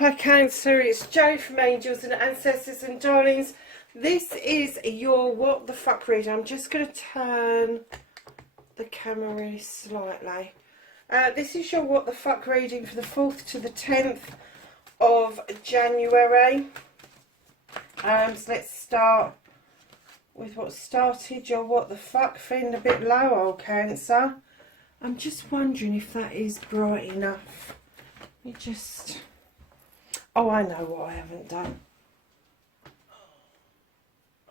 Hi Cancer, it's Jo from Angels and Ancestors and Darlings. This is your what the fuck reading. I'm just going to turn the camera really slightly. This is your what the fuck reading for the 4th to the 10th of January. So let's start with what started your what the fuck. Feeling a bit low, old Cancer. I'm just wondering if that is bright enough. Let me just... Oh, I know what I haven't done.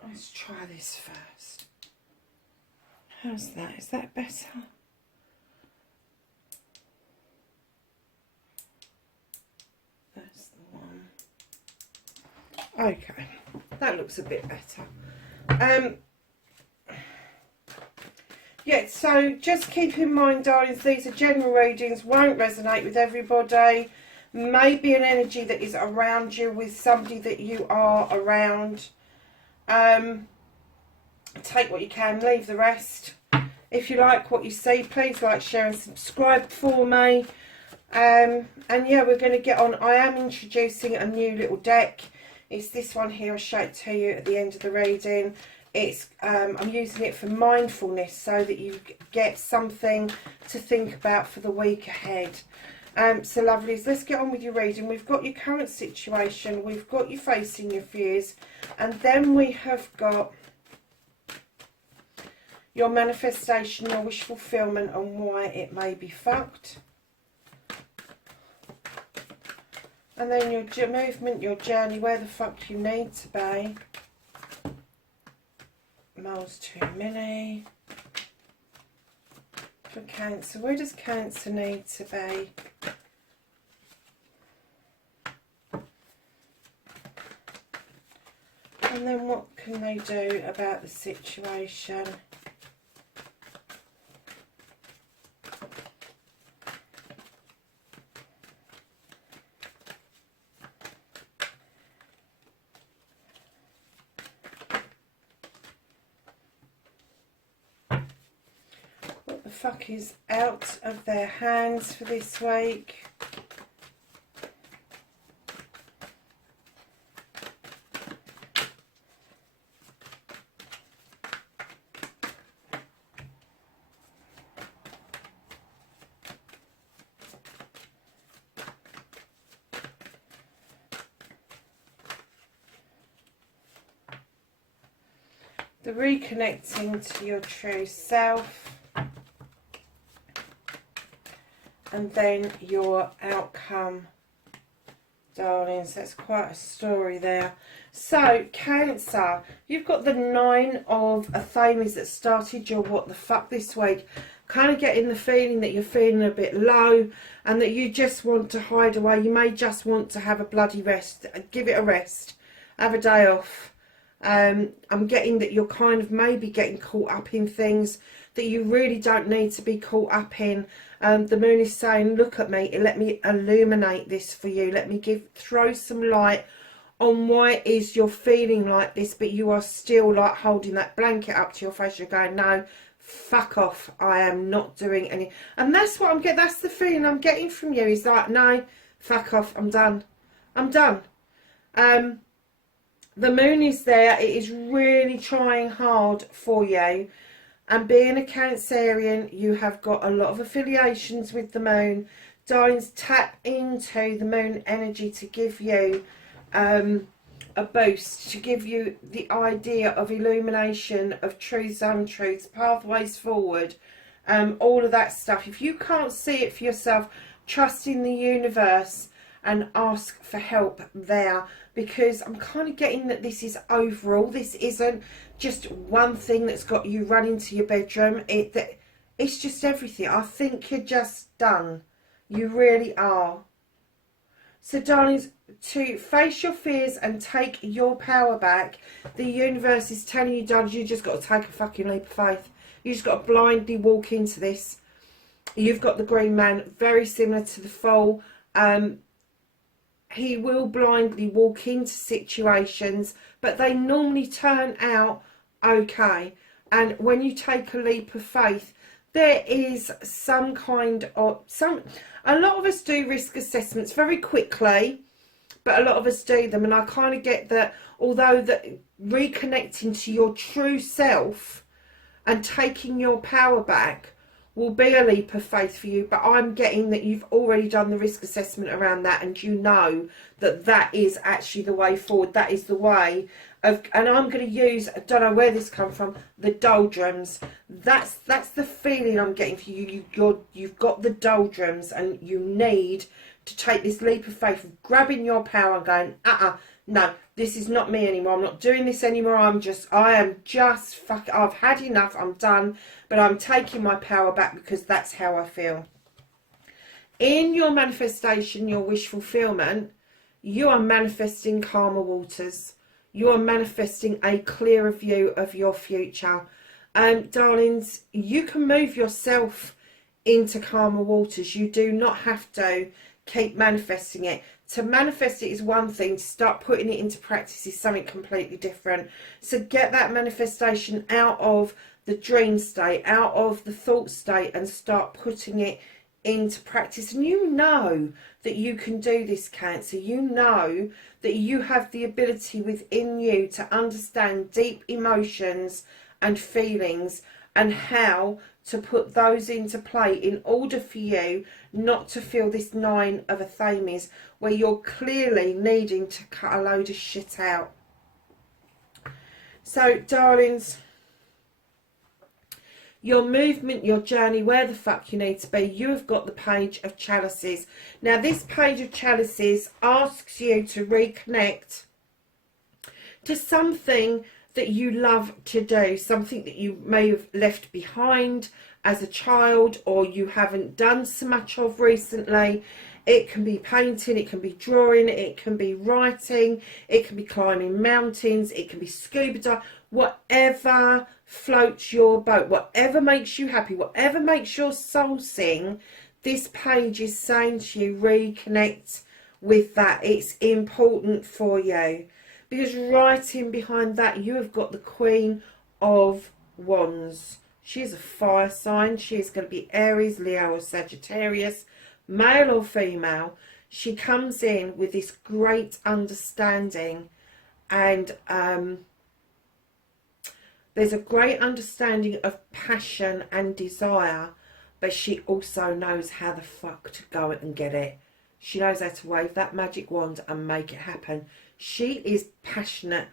Let's try this first. How's that? Is that better? That's the one. Okay, that looks a bit better. Yeah, so just keep in mind, darlings, these are general readings, won't resonate with everybody. Maybe an energy that is around you with somebody that you are around. Take what you can, leave the rest. If you like what you see, please like, share and subscribe for me. And yeah, we're going to get on. I am introducing a new little deck. It's this one here. I'll show it to you at the end of the reading. It's I'm using it for mindfulness so that you get something to think about for the week ahead. So lovelies, let's get on with your reading. We've got your current situation, we've got you facing your fears, and then we have got your manifestation, your wish fulfillment, and why it may be fucked. And then your movement, your journey, where the fuck you need to be. Miles too many. For Cancer, where does Cancer need to be? And then what can they do about the situation? What the fuck is out of their hands for this week? The reconnecting to your true self, and then your outcome, darlings. That's quite a story there. So Cancer, you've got the 9 of Athames that started your what the fuck this week. Kind of getting the feeling that you're feeling a bit low and that you just want to hide away. You may just want to have a bloody rest. Give it a rest. Have a day off. I'm getting that you're kind of maybe getting caught up in things that you really don't need to be caught up in. The moon is saying, look at me, let me illuminate this for you. Let me throw some light on why it is you're feeling like this, but you are still like holding that blanket up to your face. You're going, no, fuck off. I am not doing any. And that's what I'm getting. That's the feeling I'm getting from you. Is like, no, fuck off. I'm done. I'm done. The moon is there. It is really trying hard for you. And being a Cancerian, you have got a lot of affiliations with the moon. Darlings, tap into the moon energy to give you a boost, to give you the idea of illumination, of truths, untruths, pathways forward, all of that stuff. If you can't see it for yourself, trust in the universe and ask for help there, because I'm kind of getting that this is overall. This isn't just one thing that's got you running to your bedroom. It's just everything. I think you're just done. You really are. So darlings, to face your fears and take your power back, the universe is telling you, darlings, you just got to take a fucking leap of faith. You just got to blindly walk into this. You've got the Green Man, very similar to the Fool. He will blindly walk into situations, but they normally turn out okay. And when you take a leap of faith, there is some kind of a lot of us do risk assessments very quickly, but a lot of us do them, and I kind of get that. Although that reconnecting to your true self and taking your power back will be a leap of faith for you, but I'm getting that you've already done the risk assessment around that, and you know that that is actually the way forward. That is the way of, and I'm going to use, I don't know where this come from, the doldrums. That's the feeling I'm getting for you. You've got the doldrums, and you need to take this leap of faith of grabbing your power and going, no, this is not me anymore. I'm not doing this anymore. I am just I've had enough. I'm done. But I'm taking my power back because that's how I feel. In your manifestation, your wish fulfillment, you are manifesting calmer waters. You are manifesting a clearer view of your future. Darlings, you can move yourself into calmer waters. You do not have to keep manifesting it. To manifest it is one thing, to start putting it into practice is something completely different. So get that manifestation out of the dream state, out of the thought state, and start putting it into practice. And you know that you can do this, Cancer. You know that you have the ability within you to understand deep emotions and feelings and how to put those into play in order for you not to feel this 9 of a Thames where you're clearly needing to cut a load of shit out. So, darlings, your movement, your journey, where the fuck you need to be, you have got the Page of Chalices. Now, this Page of Chalices asks you to reconnect to something that you love to do, something that you may have left behind as a child or you haven't done so much of recently. It can be painting, it can be drawing, it can be writing, it can be climbing mountains, it can be scuba diving, whatever floats your boat, whatever makes you happy, whatever makes your soul sing. This page is saying to you, reconnect with that. It's important for you. Because right in behind that, you have got the Queen of Wands. She is a fire sign. She is going to be Aries, Leo or Sagittarius, male or female. She comes in with this great understanding, and there's a great understanding of passion and desire, but she also knows how the fuck to go and get it. She knows how to wave that magic wand and make it happen. She is passionate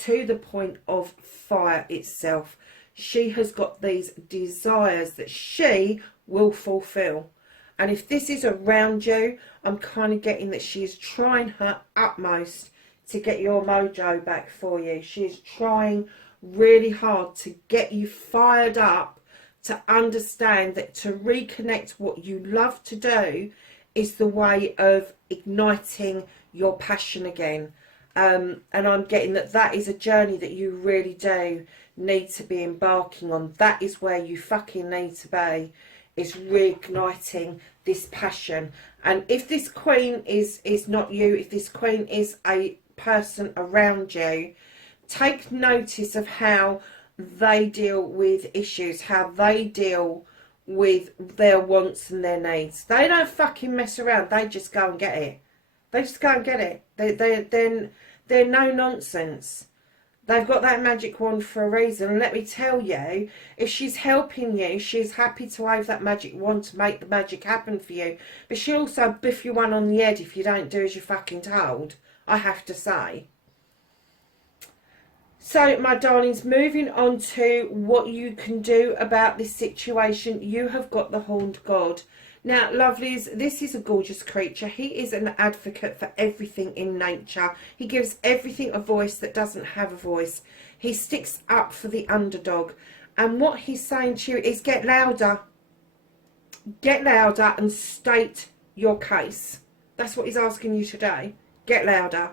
to the point of fire itself. She has got these desires that she will fulfill. And if this is around you, I'm kind of getting that she is trying her utmost to get your mojo back for you. She is trying really hard to get you fired up, to understand that to reconnect what you love to do is the way of igniting your passion again. And I'm getting that that is a journey that you really do need to be embarking on. That is where you fucking need to be, is reigniting this passion. And if this Queen is not you, if this Queen is a person around you, take notice of how they deal with issues, how they deal with their wants and their needs. They don't fucking mess around. They just go and get it. They just go and get it. They're no nonsense. They've got that magic wand for a reason. And let me tell you, if she's helping you, she's happy to wave that magic wand to make the magic happen for you. But she'll also biff you one on the head if you don't do as you're fucking told, I have to say. So, my darlings, moving on to what you can do about this situation. You have got the Horned God. Now, lovelies, this is a gorgeous creature. He is an advocate for everything in nature. He gives everything a voice that doesn't have a voice. He sticks up for the underdog. And what he's saying to you is get louder. Get louder and state your case. That's what he's asking you today. Get louder.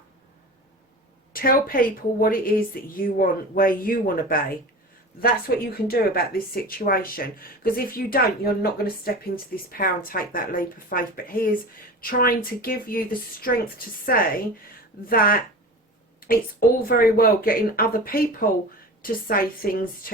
Tell people what it is that you want, where you want to be. That's what you can do about this situation. Because if you don't, you're not going to step into this power and take that leap of faith. But he is trying to give you the strength to say that it's all very well getting other people to say things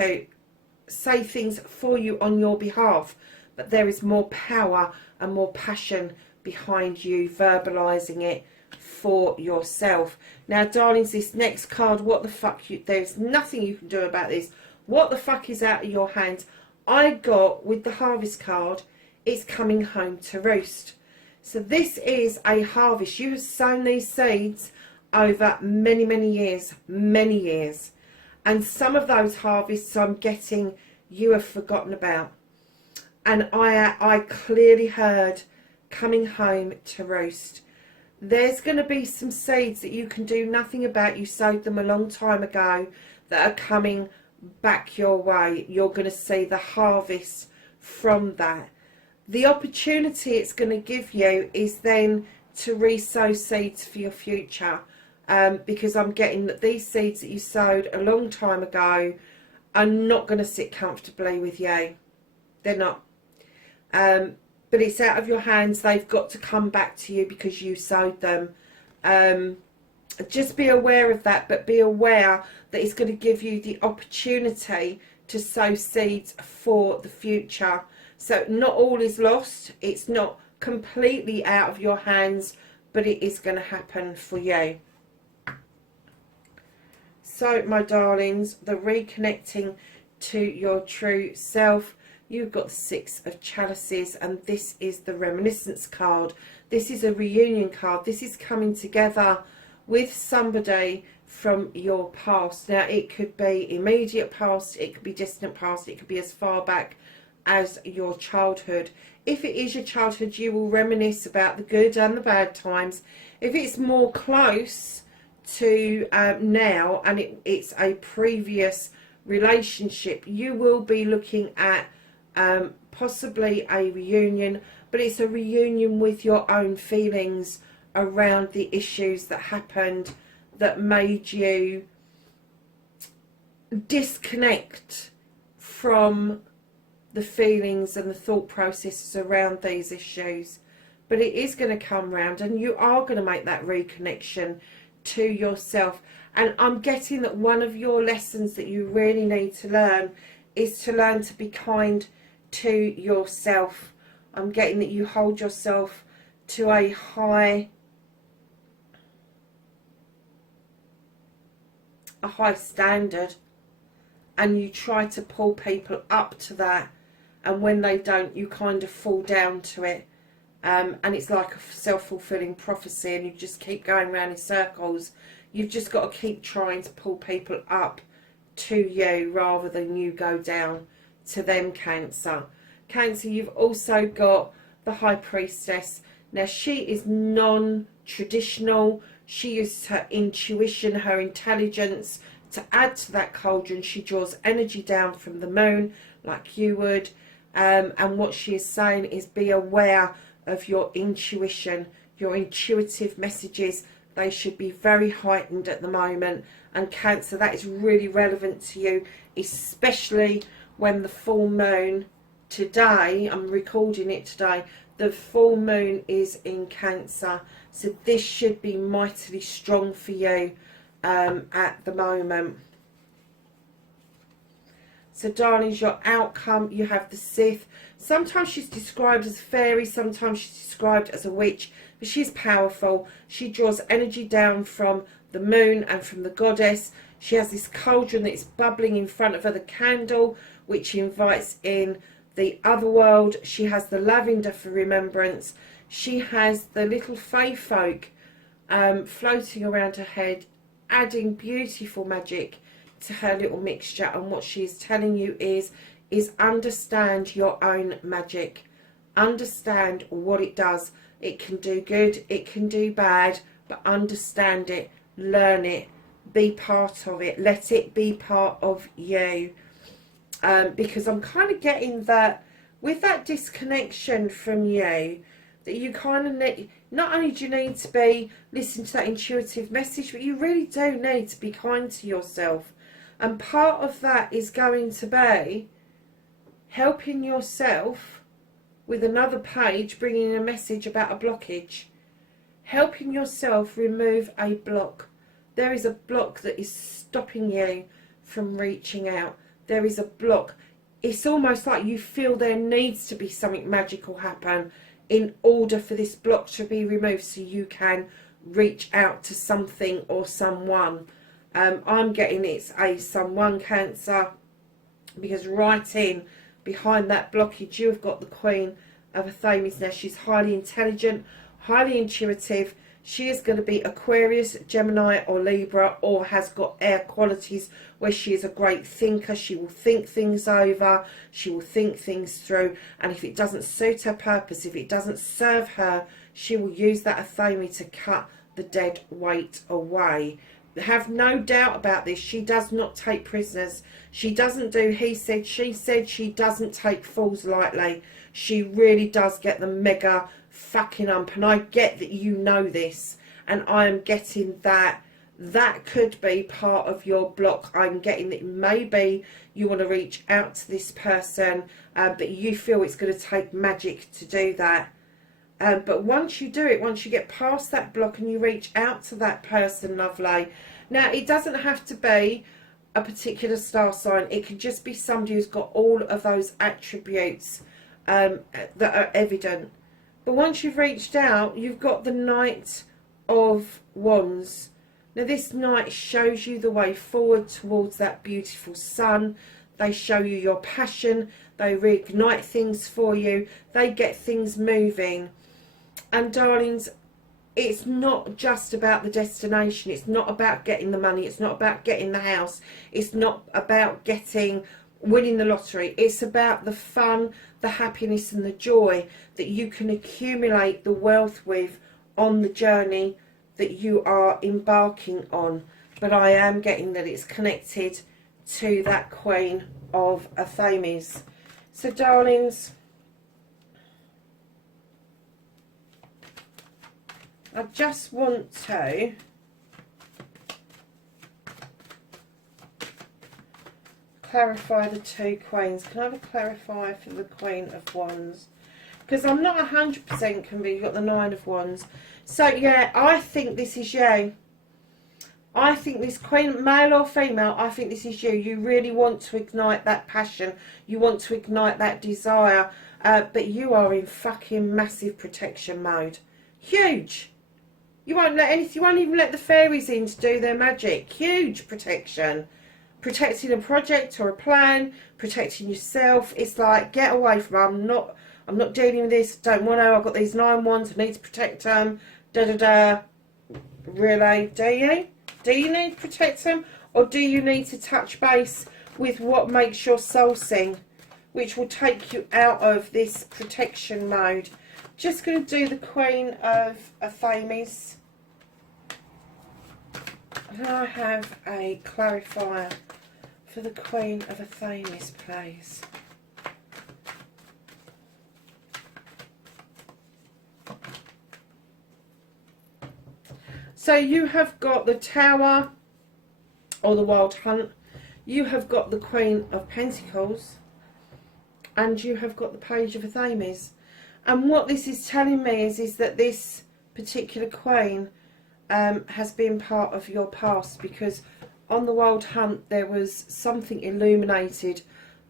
for you on your behalf, but there is more power and more passion behind you verbalizing it for yourself. Now, darlings, this next card, what the fuck, there's nothing you can do about this. What the fuck is out of your hands? I got, with the harvest card, it's coming home to roost. So this is a harvest. You have sown these seeds over many, many years, and some of those harvests I'm getting you have forgotten about, and I clearly heard coming home to roost. There's going to be some seeds that you can do nothing about. You sowed them a long time ago that are coming back your way. You're going to see the harvest from that. The opportunity it's going to give you is then to re-sow seeds for your future. Because I'm getting that these seeds that you sowed a long time ago are not going to sit comfortably with you. They're not. But it's out of your hands. They've got to come back to you because you sowed them. Just be aware of that, but be aware that it's going to give you the opportunity to sow seeds for the future. So not all is lost. It's not completely out of your hands, but it is going to happen for you. So, my darlings, the reconnecting to your true self. You've got the Six of Chalices, and this is the reminiscence card. This is a reunion card. This is coming together with somebody from your past. Now, it could be immediate past, it could be distant past, it could be as far back as your childhood. If it is your childhood, you will reminisce about the good and the bad times. If it's more close to now, and it's a previous relationship, you will be looking at possibly a reunion, but it's a reunion with your own feelings around the issues that happened that made you disconnect from the feelings and the thought processes around these issues. But it is going to come round, and you are going to make that reconnection to yourself. And I'm getting that one of your lessons that you really need to learn is to learn to be kind to yourself. I'm getting that you hold yourself to a high standard, and you try to pull people up to that, and when they don't, you kind of fall down to it. And it's like a self-fulfilling prophecy, and you just keep going around in circles. You've just got to keep trying to pull people up to you rather than you go down to them, Cancer. Cancer, you've also got the High Priestess. Now, she is non-traditional. She uses her intuition, her intelligence to add to that cauldron. She draws energy down from the moon like you would. And what she is saying is be aware of your intuition, your intuitive messages. They should be very heightened at the moment. And Cancer, that is really relevant to you, especially when the full moon today, I'm recording it today, the full moon is in Cancer. So this should be mightily strong for you at the moment. So, darlings, your outcome, you have the Sith. Sometimes she's described as a fairy, sometimes she's described as a witch, but she's powerful. She draws energy down from the moon and from the goddess. She has this cauldron that's bubbling in front of her, the candle, which invites in the other world. She has the lavender for remembrance. She has the little fae folk floating around her head, adding beautiful magic to her little mixture. And what she is telling you is understand your own magic. Understand what it does. It can do good, it can do bad, but understand it, learn it, be part of it, let it be part of you. Because I'm kind of getting that with that disconnection from you, that you kind of need, not only do you need to be listening to that intuitive message, but you really do need to be kind to yourself. And part of that is going to be helping yourself with another page, bringing a message about a blockage. Helping yourself remove a block. There is a block that is stopping you from reaching out. There is a block. It's almost like you feel there needs to be something magical happen in order for this block to be removed so you can reach out to something or someone. I'm getting it's a someone, Cancer, because right in behind that blockage you've got the Queen of Athames. Now she's highly intelligent, highly intuitive. She is going to be Aquarius, Gemini or Libra, or has got air qualities where she is a great thinker. She will think things over, she will think things through, and if it doesn't suit her purpose, if it doesn't serve her, she will use that Athame to cut the dead weight away. Have no doubt about this. She does not take prisoners. She doesn't do he said, she said. She doesn't take fools lightly. She really does get the mega fucking ump. And I get that you know this. And I am getting that that could be part of your block. I'm getting that maybe you want to reach out to this person, but you feel it's going to take magic to do that. But once you do it, once you get past that block and you reach out to that person, lovely. Now, it doesn't have to be a particular star sign. It could just be somebody who's got all of those attributes that are evident. But once you've reached out, you've got the Knight of Wands. Now, this Knight shows you the way forward towards that beautiful sun. They show you your passion. They reignite things for you. They get things moving. And darlings, it's not just about the destination. It's not about getting the money. It's not about getting the house. It's not about winning the lottery. It's about the fun, the happiness and the joy that you can accumulate the wealth with on the journey that you are embarking on. But I am getting that it's connected to that Queen of Athames. So darlings, I just want to clarify the two Queens. Can I have a clarifier for the Queen of Wands? Because I'm not 100% convinced. You've got the Nine of Wands. So yeah, I think this is you. I think this Queen, male or female, I think this is you. You really want to ignite that passion. You want to ignite that desire. But you are in fucking massive protection mode. Huge. You won't let anything, you won't even let the fairies in to do their magic. Huge protection. Protecting a project or a plan, protecting yourself. It's like, get away from them. I'm not dealing with this. Don't want to. I've got these 9 wands. I need to protect them. Da da da. Really? Do you? Do you need to protect them? Or do you need to touch base with what makes your soul sing, which will take you out of this protection mode? Just going to do the Queen of Athames. And I have a clarifier for the Queen of Athames, please. So you have got the Tower or the Wild Hunt. You have got the Queen of Pentacles. And you have got the Page of Athames. And what this is telling me is that this particular Queen has been part of your past, because on the Wild Hunt there was something illuminated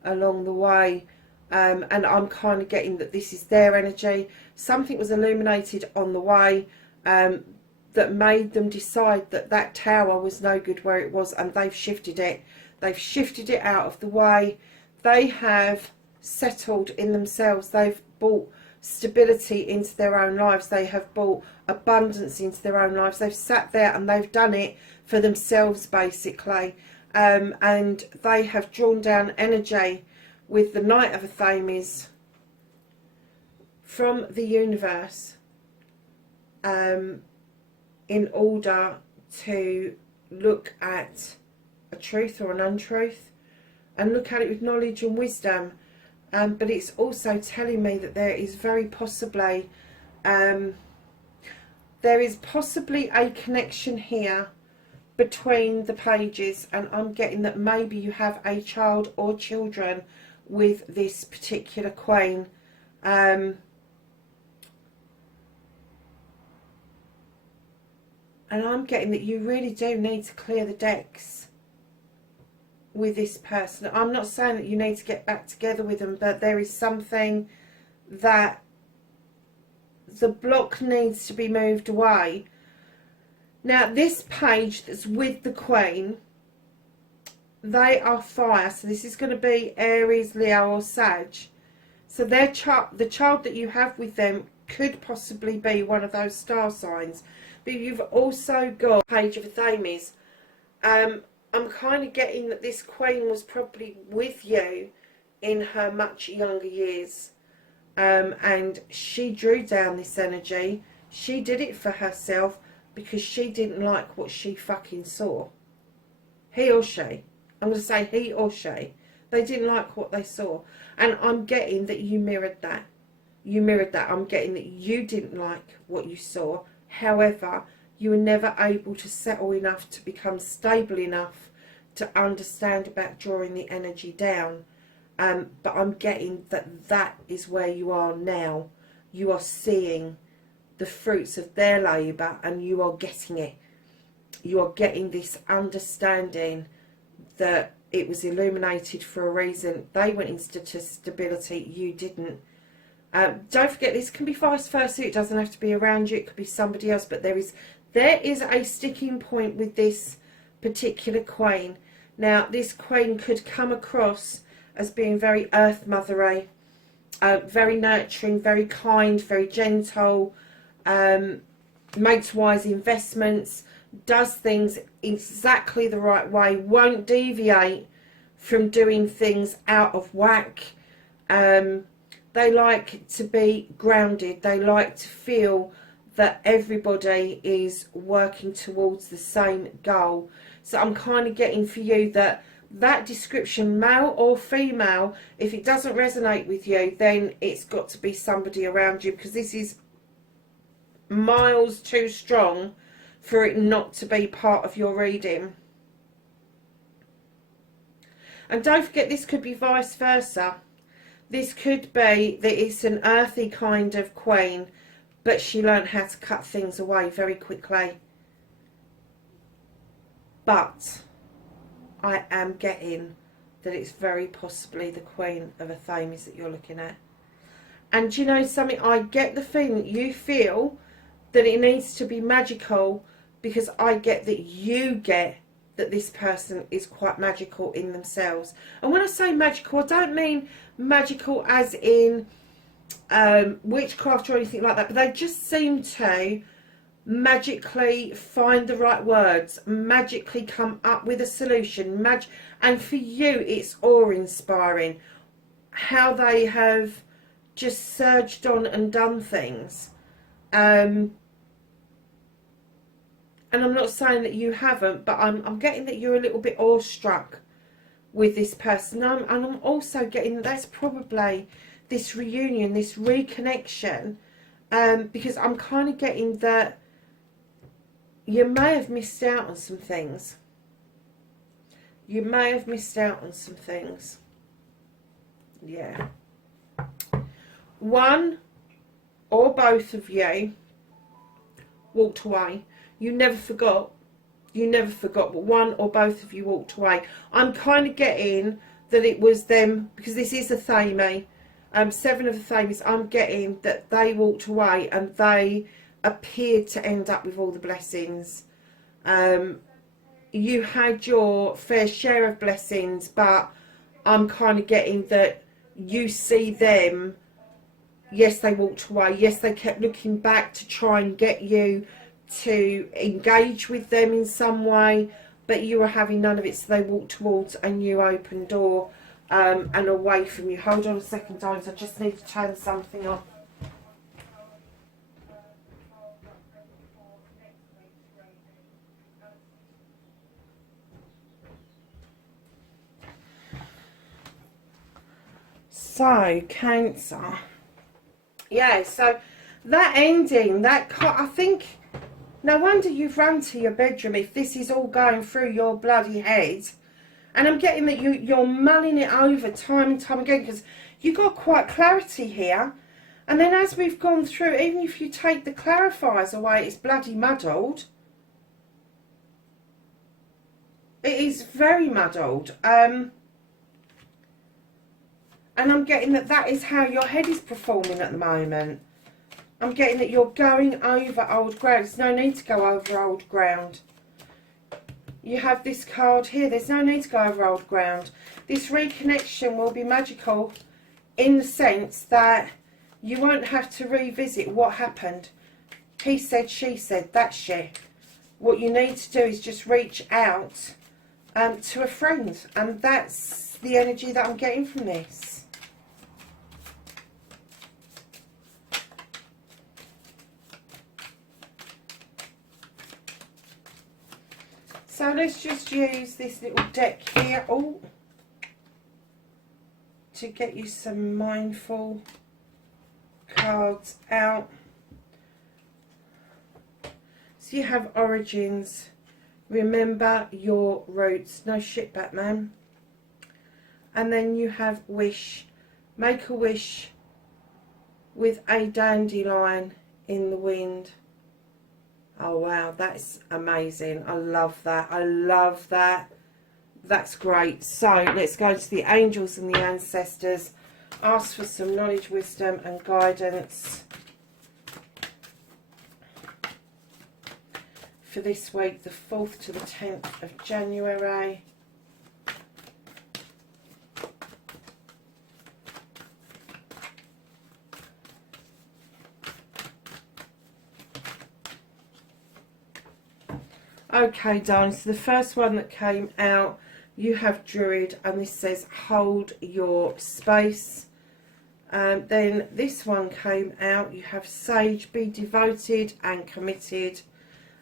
along the way, and I'm kind of getting that this is their energy. Something was illuminated on the way that made them decide that that tower was no good where it was, and they've shifted it. They've shifted it out of the way. They have settled in themselves. They've brought stability into their own lives. They have brought abundance into their own lives. They've sat there and they've done it for themselves, basically, and they have drawn down energy with the Knight of Athames from the universe in order to look at a truth or an untruth and look at it with knowledge and wisdom. But it's also telling me that there is very possibly a connection here between the pages, and I'm getting that maybe you have a child or children with this particular queen. And I'm getting that you really do need to clear the decks with this person. I'm not saying that you need to get back together with them, but there is something that the block needs to be moved away. Now, this page that's with the Queen, they are fire. So this is going to be Aries, Leo or Sag. So the child that you have with them could possibly be one of those star signs. But you've also got Page of Athames. I'm kind of getting that this Queen was probably with you in her much younger years. And she drew down this energy. She did it for herself because she didn't like what she fucking saw. He or she. I'm going to say he or she. They didn't like what they saw. And I'm getting that you mirrored that. You mirrored that. I'm getting that you didn't like what you saw. However, you were never able to settle enough to become stable enough to understand about drawing the energy down. But I'm getting that that is where you are now. You are seeing the fruits of their labour and you are getting it. You are getting this understanding that it was illuminated for a reason. They went into stability, you didn't. Don't forget, this can be vice versa. It doesn't have to be around you. It could be somebody else. But there is a sticking point with this particular Queen. Now, this Queen could come across as being very earth mothery, very nurturing, very kind, very gentle, makes wise investments, does things exactly the right way, won't deviate from doing things out of whack. They like to be grounded. They like to feel that everybody is working towards the same goal. So I'm kind of getting for you that description, male or female, if it doesn't resonate with you, then it's got to be somebody around you, because this is miles too strong for it not to be part of your reading. And don't forget, this could be vice versa. This could be that it's an earthy kind of Queen, but she learned how to cut things away very quickly. But I am getting that it's very possibly the Queen of Athames that you're looking at. And do you know something? I get the feeling you feel that it needs to be magical, because I get that you get that this person is quite magical in themselves. And when I say magical, I don't mean magical as in witchcraft or anything like that, but they just seem to magically find the right words, magically come up with a solution. And for you, it's awe-inspiring how they have just surged on and done things. And I'm not saying that you haven't, but I'm getting that you're a little bit awestruck with this person. And I'm also getting that that's probably this reunion, this reconnection, because I'm kind of getting that you may have missed out on some things. You may have missed out on some things. Yeah. One or both of you walked away. You never forgot. You never forgot, but one or both of you walked away. I'm kind of getting that it was them, because this is a Thame. Seven of the Thames. I'm getting that they walked away and they appeared to end up with all the blessings. You had your fair share of blessings, but I'm kind of getting that you see them. Yes, they walked away. Yes, they kept looking back to try and get you to engage with them in some way, but you were having none of it, so they walked towards a new open door and away from you. Hold on a second, darlings, I just need to turn something off. So, Cancer. Yeah, so that ending, I think, No wonder you've run to your bedroom if this is all going through your bloody head. And I'm getting that you're mulling it over time and time again, because you've got quite clarity here. And then as we've gone through, even if you take the clarifiers away, it's bloody muddled. It is very muddled. And I'm getting that that is how your head is performing at the moment. I'm getting that you're going over old ground. There's no need to go over old ground. You have this card here. There's no need to go over old ground. This reconnection will be magical in the sense that you won't have to revisit what happened. He said, she said, that shit. What you need to do is just reach out to a friend. And that's the energy that I'm getting from this. So let's just use this little deck here to get you some mindful cards out. So you have origins. Remember your roots. No shit, Batman. And then you have wish. Make a wish with a dandelion in the wind. Oh wow, that's amazing. I love that. I love that. That's great. So let's go to the angels and the ancestors. Ask for some knowledge, wisdom and guidance for this week, the 4th to the 10th of January. Okay, darling, so the first one that came out, you have Druid, and this says hold your space. Then this one came out, you have Sage, be devoted and committed.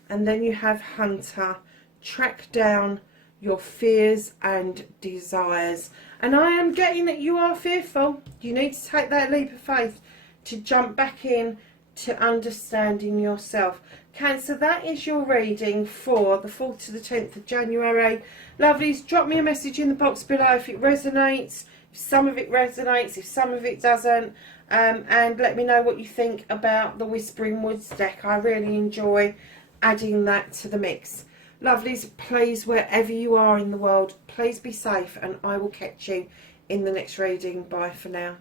And then you have Hunter, track down your fears and desires. And I am getting that you are fearful. You need to take that leap of faith to jump back in to understanding yourself. Cancer, that is your reading for the 4th to the 10th of January. Lovelies, drop me a message in the box below if it resonates, if some of it resonates, if some of it doesn't, and let me know what you think about the Whispering Woods deck. I really enjoy adding that to the mix. Lovelies, please, wherever you are in the world, please be safe, and I will catch you in the next reading. Bye for now.